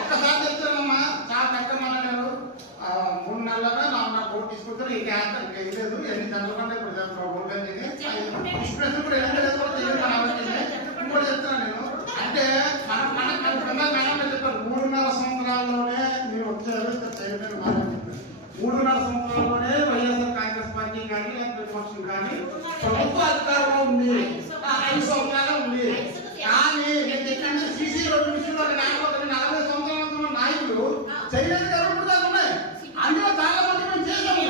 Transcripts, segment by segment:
ఒకసారి చెప్తానమ్మా, చాలా కష్టమన్నారు. 3 నెలలుగా నా కోర్టు తీసుకుంటారు. ఈ క్యాన్సర్ లేదు ఎన్ని చదవకుండా ఇప్పుడు ఎక్స్ప్రెస్ కూడా ఇంకోటి చెప్తున్నాను నేను. అంటే మేడం చెప్పారు 3.5 సంవత్సరాల్లోనే మీరు వచ్చారు. 3.5 సంవత్సరాల్లోనే వైఎస్ఆర్ కాంగ్రెస్ పార్టీ కానీ లేదా ప్రతిపక్షం కానీ ప్రభుత్వ అధికారంలో ఉంది. 5 సంవత్సరాలు ఉంది. కానీ నేను చెప్పిన సీసీ రోడ్డు విషయంలో 40 సంవత్సరాల నాయకులు చేయలేదు కూడా ఉన్నాయి. అందులో చాలా మంది మేము చేసాము.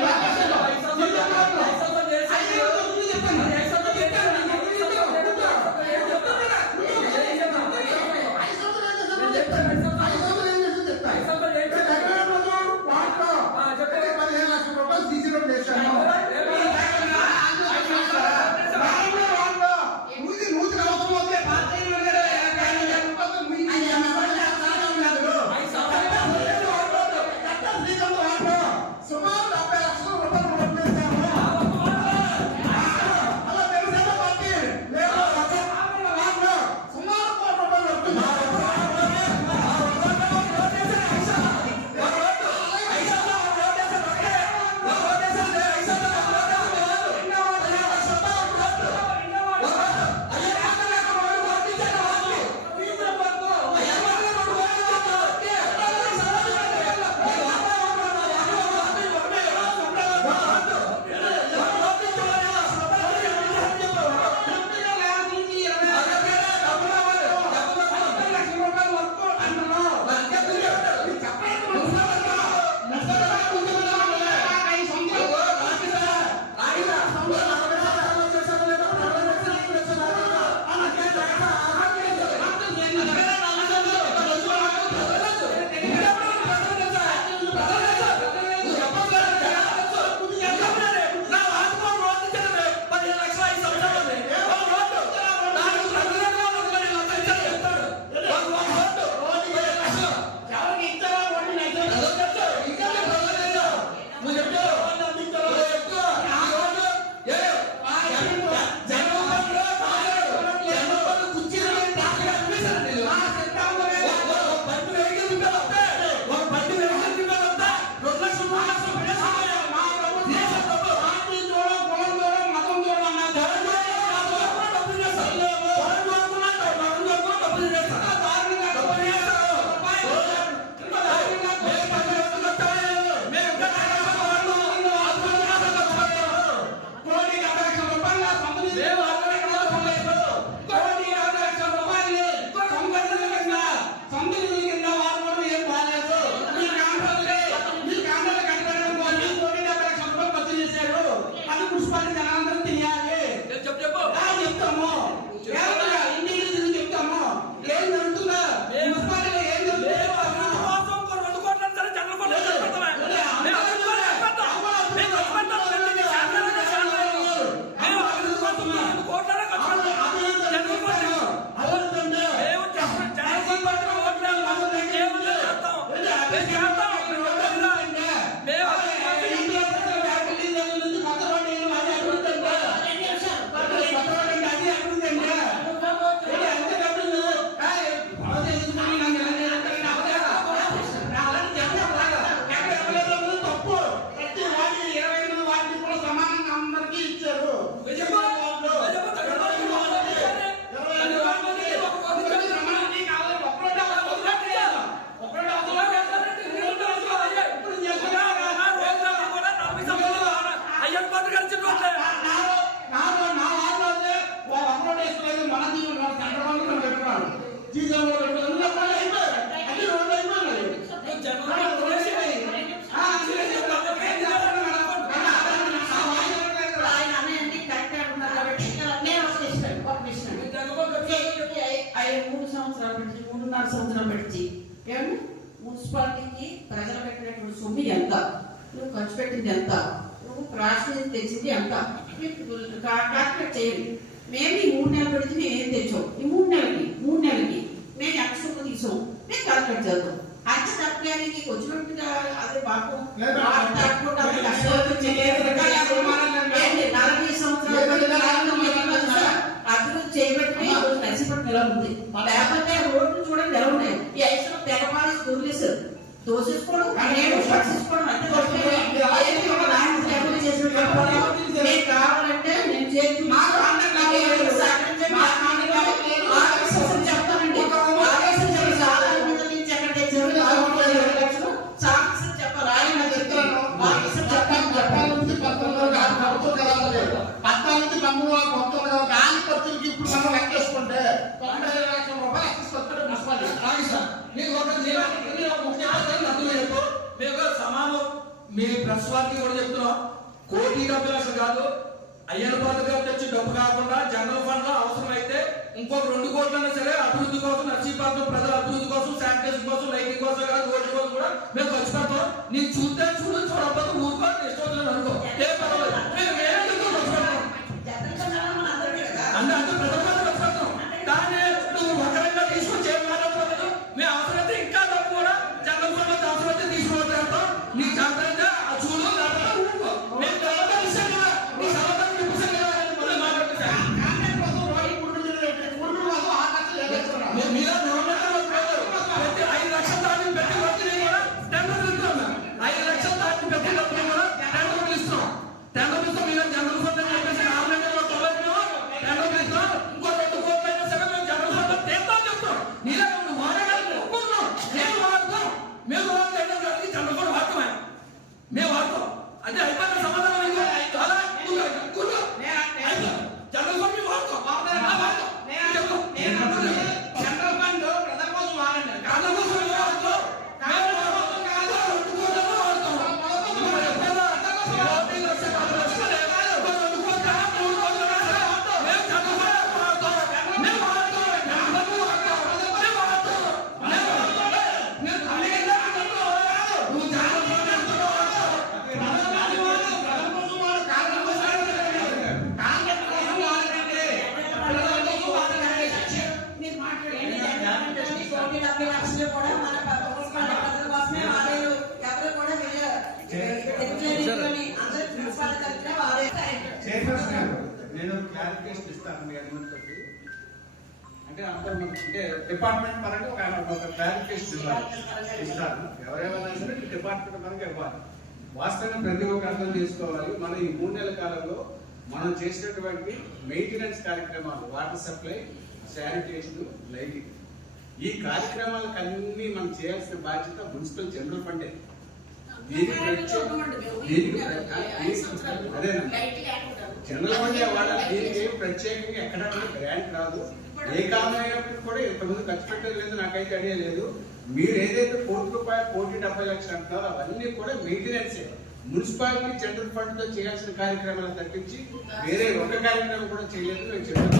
మున్సిపాలిటీకి ప్రజలు పెట్టినటువంటి సొమ్ము ఎంత, నువ్వు ఖర్చు పెట్టింది ఎంత, నువ్వు రాష్ట్రం తెచ్చింది ఎంత క్యాల్కులేట్ చేయండి. మేము ఈ 3 నెలలు పెడితే మేము ఏం తెచ్చాం, ఈ 3 నెలలకి మేము ఎంత సొమ్ము తీసాం మేము క్యాల్కులేట్ చేద్దాం. అంత తప్పడానికి వచ్చినట్టుగా అదే పాపం 40 సంవత్సరాలు ఇలా ఉంది. లేకపోతే రోడ్లు చూడండి ఎలా ఉన్నాయి. ఈ ఐదు తెగపాలి తోలేసారు, తోసేసుకోవడం నేను పట్టించుకోవడం అంటే కావాలంటే నేను చేసి చెప్తానండి. చెప్పాలి ఆయన చెప్తాను. 14 గాలి ఖర్చులకి ఇప్పుడు మనం లెక్కేసుకుంటే 95 లక్షల రూపాయలు ఎక్కిస్తాడు మున్సిపాలిటీ. సమానం మీ ప్రెస్ వారికి కూడా చెప్తున్నాం. 1,70,00,000 కాదు, అయ్యన పాత్ర గారు తెచ్చి డబ్బు కాకుండా జనరల్ ఫండ్ లో అవసరం అయితే ఇంకొక 2 కోట్లైనా సరే అభివృద్ధి కోసం, నర్సీపట్నం ప్రజల అభివృద్ధి కోసం, శానిటేషన్ కోసం, లైటింగ్ కోసం కాదు, రోడ్ల కోసం కూడా మేము ఖర్చు పెడతాం. నీకు చూస్తే చూడు, చూడకపోతే ఊరుకోవాలి, ఇష్టం అనుకో, ఏ పర్వాలేదు. మేము ఖర్చు పెడతాం అంటే ప్రజల మీద ఖర్చు పెడతాం. దాన్ని నువ్వు ఒకరంగా తీసుకొని చేయలేదు. మేము అవసరమైతే ఇంకా డబ్బు కూడా జనరల్ ఫండ్ లో అవసరమైతే తీసుకుంటాం. నీకు చేత చూడు, ఊరుకో. మేము మీలో 5 లక్షల దాన్ని పెట్టి వస్తుంది కూడా టెండర్ ఇస్తున్నాం. 5 లక్షల దాన్ని పెట్టి డబ్బులు కూడా టెండర్ ఇస్తున్నాం. టెండర్ ఇస్తాం. మీరు జనరల్ ఫండ్ అని చెప్పేసి ఆన్లైన్లో టెండర్ ఇస్తాం. ఇంకో 2 కోట్లు అయినా సరే మేము జనరల్ ఫండ్ తీస్తాం చెప్తాం. నీలో నువ్వు వాడగలిగి ఒప్పుకున్నాం. మేము వాడతాం. మేము వాడగలిగి జనరల్ ఫండ్ వాడతామే, మేము వాడతాం. అదే అయిపోయిన సమాధానం జనరల్ ఫండ్ మేము వాడతాం. జనరల్ ఫండ్ ప్రజల కోసం వాడండి, కాళ్ళ కోసం వాడతాం. నేను క్లారిఫికేషన్ ఇస్తాను మీ అనుమతితో. అంటే అంటే డిపార్ట్మెంట్ పరంగా ఒక క్లారిఫికేషన్ ఇస్తాను. ఎవరేమైనా సరే డిపార్ట్మెంట్ పరంగా ఇవ్వాలి. వాస్తవంగా ప్రతి ఒక్క అర్థం చేసుకోవాలి. మనం ఈ 3 నెలల కాలంలో మనం చేసినటువంటి మెయింటెనెన్స్ కార్యక్రమాలు, వాటర్ సప్లై, శానిటేషన్, లైటింగ్, ఈ కార్యక్రమాలకు అన్ని మనం చేయాల్సిన బాధ్యత municipal general funday. General funday వాడాలి. దీనికి ప్రత్యేకంగా ఎక్కడ గ్రాంట్ రాదు. ఏ కాలం అయినప్పుడు కూడా ఇంతకుముందు ఖర్చు పెట్టేది లేదు, నాకైతే ఐడియా లేదు. మీరు ఏదైతే ₹1,70,00,000 1,70,00,000 అంటారో అవన్నీ కూడా మెయింటెనెన్సే. మున్సిపాలిటీ జనరల్ ఫండ్ తో చేయాల్సిన కార్యక్రమాలు తప్పించి వేరే ఒక కార్యక్రమం కూడా చేయలేదు. నేను చెప్పాను,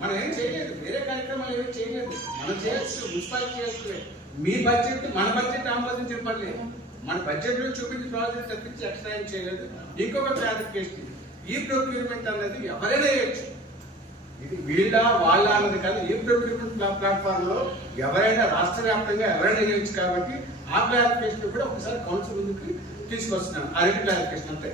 మనం ఏం చేయలేదు, వేరే కార్యక్రమాలు ఏమీ చేయలేదు. మనం చేయాల్సి మున్సిపాలిటీ చేయాల్సి మీ బడ్జెట్ మన బడ్జెట్ ఆమోదించిన పర్లేదు. మన బడ్జెట్ లో చూపించిన ప్రాజెక్ట్ తప్పించి ఎక్స్ట్రా ఏం చేయలేదు. ఇంకొక క్లారిఫికేషన్, ఈ ప్రొక్యూర్మెంట్ అనేది ఎవరైనా చేయొచ్చు. ఇది వీళ్ళ వాళ్ళ అన్నది కాదు. ఈ ప్రొక్యూర్మెంట్ ప్లాట్ఫామ్ లో ఎవరైనా రాష్ట్ర వ్యాప్తంగా ఎవరైనా చేయొచ్చు. కాబట్టి ఆ క్లారిఫికేషన్ కూడా ఒకసారి కౌన్సిల్ ముందుకు తీసుకొస్తున్నాను. ఆ రెండు క్లారిఫికేషన్ అంతే.